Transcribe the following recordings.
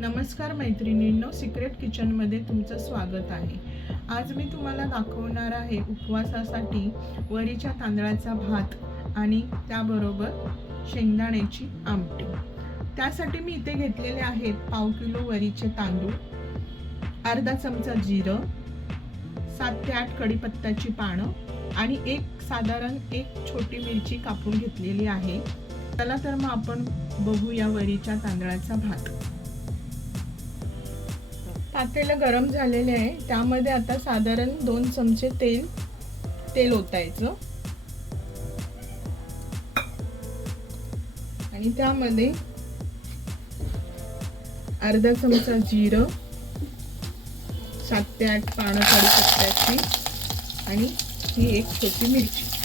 नमस्कार मैत्रिणींनो सिक्रेट किचनमध्ये तुमचं स्वागत आहे. आज मी तुम्हाला दाखवणार आहे उपवासासाठी वरीच्या तांदळाचा भात आणि त्याबरोबर शेंगदाण्याची आमटी. त्यासाठी मी इथे घेतलेले आहेत पाव किलो वरीचे तांदूळ अर्धा चमचा जिरं सात ते आठ कढीपत्त्याची पानं आणि एक साधारण एक छोटी मिरची कापून घेतलेली आहे. चला तर मग आपण बघूया वरीच्या तांदळाचा भात. पातेलं गरम झालेले आहे. त्यामध्ये आता साधारण दोन चमचे तेल तेल ओतायचं. आणि त्यामध्ये अर्धा चमचा जिरं सात ते आठ पानं कढीपत्त्याची आणि ही एक छोटी मिरची.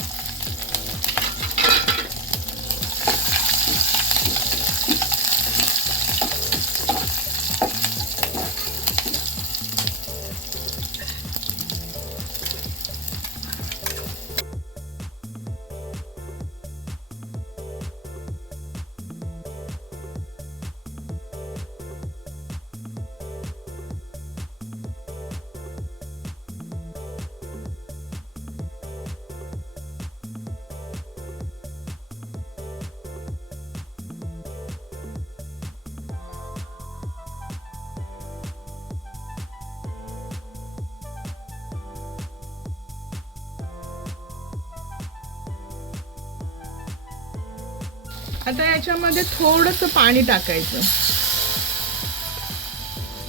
आता याच्यामध्ये थोडस पाणी टाकायचं.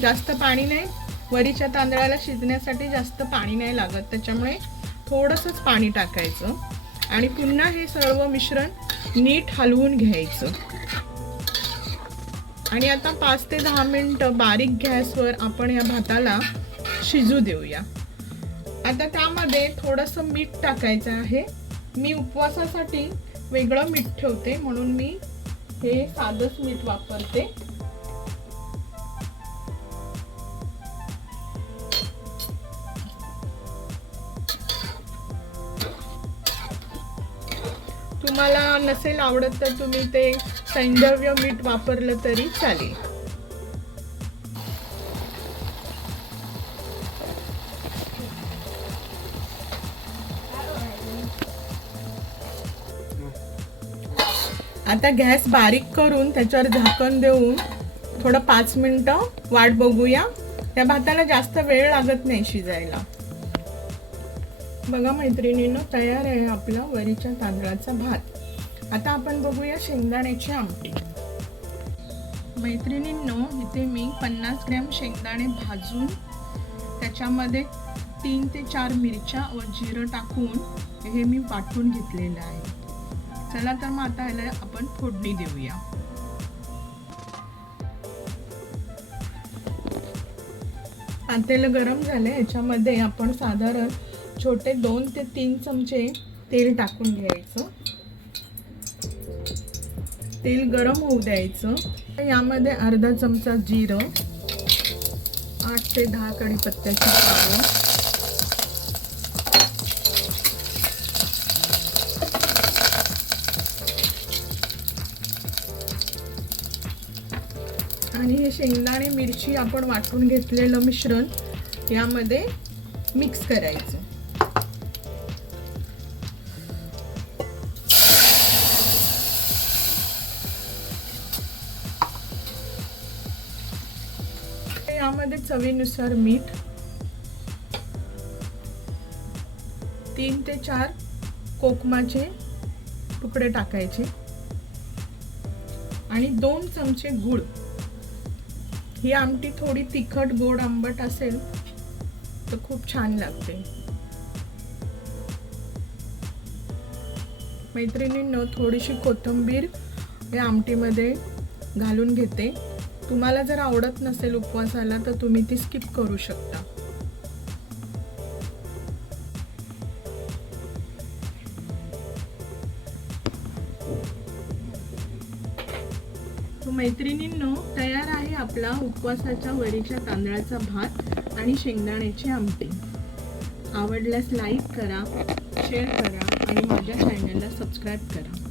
जास्त पाणी नाही. वरीच्या तांदळाला शिजण्यासाठी जास्त पाणी नाही लागत. त्याच्यामुळे थोडंसंच पाणी टाकायचं. आणि पुन्हा हे सर्व मिश्रण नीट हलवून घ्यायचं. आणि आता पाच ते दहा मिनटं बारीक गॅसवर आपण या भाताला शिजू देऊया. आता त्यामध्ये थोडंसं मीठ टाकायचं आहे. मी उपवासासाठी वेगळं मीठ ठेवते म्हणून मी हे साधंच मीठ वापरते. तुम्हाला नसेल आवडत तर तुम्ही ते सैंधव्य मीठ वापरलं तरी चालेल. आता गॅस बारीक करून त्याच्यावर झाकण देऊन थोडं पाच मिनटं वाट बघूया. त्या भाताला जास्त वेळ लागत नाही शिजायला. बघा मैत्रिणीनं तयार आहे आपला वरीच्या तांदळाचा भात. आता आपण बघूया शेंगदाण्याची आमटी. मैत्रिणींनो इथे मी पन्नास ग्रॅम शेंगदाणे भाजून त्याच्यामध्ये तीन ते चार मिरच्या व जिरं टाकून हे मी वाटून घेतलेलं आहे. चला तर मग आता ह्याला आपण फोडणी देऊया. तेल गरम झालं याच्यामध्ये आपण साधारण छोटे दोन ते तीन चमचे तेल टाकून घ्यायचं. तेल गरम होऊ द्यायचं. यामध्ये अर्धा चमचा जिरं आठ ते दहा कडीपत्त्याची पानं आणि हे शेंगदाणे मिरची आपण वाटून घेतलेलं मिश्रण यामध्ये मिक्स करायचं. यामध्ये चवीनुसार मीठ तीन ते चार कोकमाचे तुकडे टाकायचे आणि दोन चमचे गूळ ही आमटी थोडी तिखट गोड आंबट असेल तर खूप छान लागते. मैत्रिणींनो थोडीशी कोथिंबीर या आमटीमध्ये घालून घेते. तुम्हाला जर आवडत नसेल उपवासाला तर तुम्ही ती स्किप करू शकता. मैत्रिणींनो तयार आपला उपवासाच्या वरीच्या तांदळाचा भात आणि शेंगदाण्याची आमटी. आवडल्यास लाईक करा शेअर करा आणि माझ्या चॅनलला सबस्क्राईब करा.